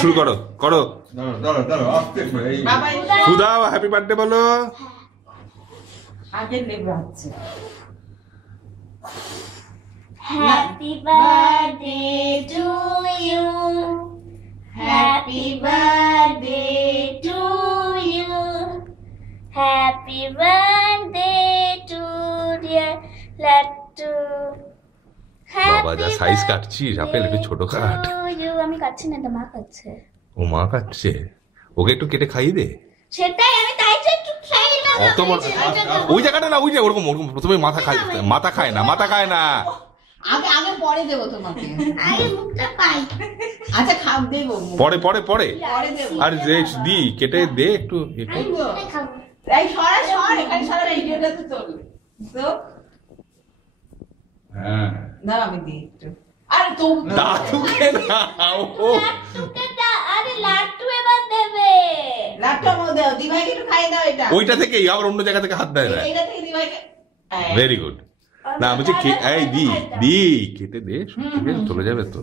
শুরু করো করো। সুধা হ্যাপি বার্থডে বলো। আগে লেবু আছে। Happy birthday to you. Happy birthday to you. Happy birthday to dear Lattu. বাবা যা সাইজ কাটছিস, আপেল একটু ছোট কাট। আমি কাটছি না, তো মা কাটছে। ও মা কাটছে, ওকে একটু কেটে খাইয়ে দে। সেটাই আমি তাই তো একটু খাই না। অত বড় ওই জায়গাটা না, ওই যে ওরকম ওরকম প্রথমে মাথা খায়, মাথা খায় না, মাথা খায় না। আগে আগে পরে দেবো তোমাকে। আগে মুখটা পাই। আচ্ছা খাও দেবো। পরে পরে পরে পরে দেবো। আর যে দি কেটে দে একটু। খাবো। এই সরা সর, এখানে সরা, ভিডিওটা তো চলবে। তো হ্যাঁ না আমি দিই একটু। আরে তো দাদুকে না, ও লাট্টুকে দাও। আরে লাট্টু এবার দেবে। লাট্টু মো দাও, দিভাইকে একটু খাইয়ে দাও এটা। ওইটা থেকেই আবার অন্য জায়গা থেকে হাত দেয় না। এইটা থেকে দিভাইকে। Very good. না বলছি এই দি দি কেটে দে, চলে যাবে তো।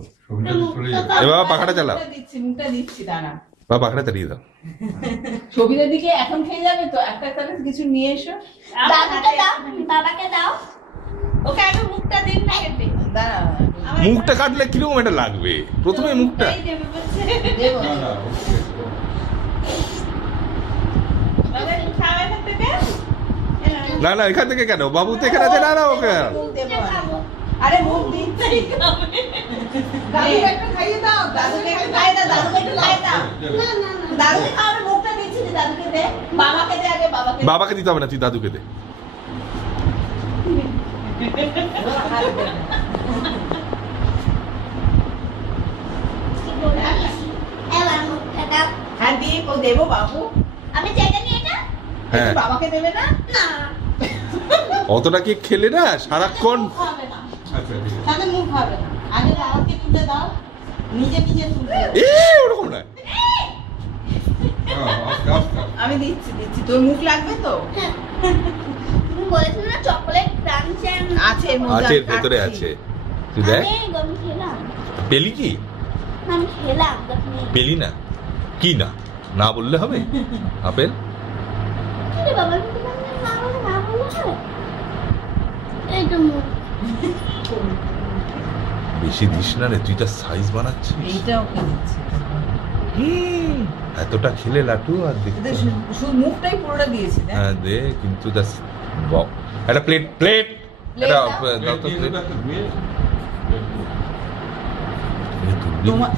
এ বাবা পাখাটা চালাও, মুখটা দিচ্ছি দাঁড়া। বাবা পাখাটা চালিয়ে দাও। ছবিটার দিকে এখন খেয়ে যাবে তো, একটা তাহলে কিছু নিয়ে এসো। দাদুকে দাও, বাবাকে দাও। ওকে আগে মুখটা দিন না কেটে। দাঁড়া মুখটা কাটলে কিরকম এটা লাগবে, প্রথমে মুখটা দেবো। না না এখান থেকে কেন, বাবু তো এখানে আছে। না না ওকে আরে মুখ দিচ্ছি। দাদুকে একটু খাইয়ে দাও, দাদুকে একটু খাইয়ে দাও, দাদুকে একটু খাইয়ে দাও। দাদুকে খাওয়ার মুখটা দিচ্ছি, দাদুকে দে, বাবাকে দে আগে, বাবাকে। বাবাকে দিতে হবে না, তুই দাদুকে দে। এবার মুখটা দাও। হ্যাঁ দিয়ে কো দেবো বাবু। আমি জায়গা নিয়ে এটা? হ্যাঁ একটু বাবাকে দেবে না? না। অতটা কি খেলে না সারাক্ষণ। মুখ হবে না। তাহলে মুখ হবে না। আগে বাবাকে তুলে দাও, নিজে নিজে তুলে দাও। এ ওরকম না। আমি দিচ্ছি দিচ্ছি, তোর মুখ লাগবে তো? তুমি বলেছিলে না চকলেট ক্রাঞ্চ আছে এর মধ্যে, আছে, আমি এর ভেতরে কাটছি। আছে। তুই দেখ আমি খেলাম। পেলি কি? না, আমি খেলাম। পেলি না কি? না না বললে হবে আপেল। কি রে বাবা, তুমি না বলে না বললে হবে? এই তো মুখ। বেশি দিস না রে, তুই তার সাইজ বানাচ্ছিস। এইটা ওকে দিচ্ছি। এতটা খেলে লাটু আর দেখতে এদের শুধু মুখটাই পুরোটা দিয়েছি না? হ্যাঁ দে, কিন্তু একটা প্লেট প্লেট এটা দাও তো প্লেট। তোমার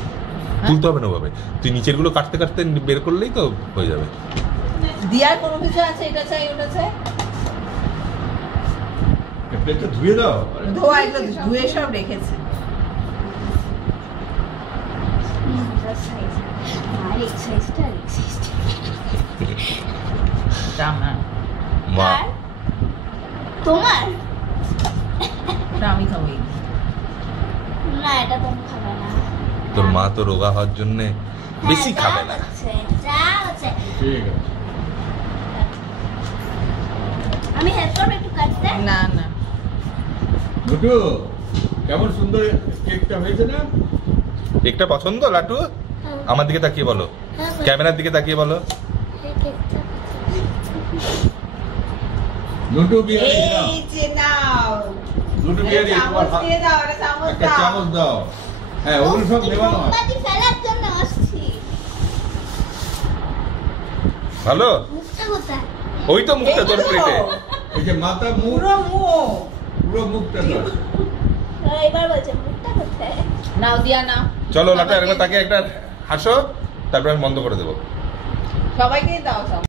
তুলতে হবে না ভাবে, তুই নিচের গুলো কাটতে কাটতে বের করলেই তো হয়ে যাবে। দিয়ার কোনো কিছু আছে? এটা চাই ওটা চাই, প্লেটটা ধুয়ে দাও। ধোয়া এগুলো ধুয়ে সব রেখেছে। মা তোমার আমি খাবো। না, এটা তুমি খাবে না। তোর মা তো রোগা হওয়ার জন্য বেশি খাবে না। যা হচ্ছে আমি হেল্প করবো একটু কাটতে। না না দুটো কেমন সুন্দর কেকটা হয়েছে না? কেকটা পছন্দ লাটু? আমার দিকে তাকিয়ে বলো, ক্যামেরার দিকে তাকিয়ে বলো। দুটো বিরিয়ানি দাও, এই যে নাও, দুটো বিরিয়ানি চামচ দিয়ে দাও, একটা চামচ একটা দাও। চামচ দাও। হ্যাঁ ওগুলো সব নেওয়া নয়। মোমবাতি ফেলার জন্য আসছি। ভালো, মুখটা কোথায়? ওই তো মুখটা তোর প্লেটে। এই যে মাথা মুখ, পুরো মুখ। পুরো মুখটা দাও। এবার বলছে মুখটা কোথায়? নাও দিয়া নাও। চলো লাটু একবার তাকে একটা হাসো, তারপর আমি বন্ধ করে দেবো। সবাইকে দাও চামচ।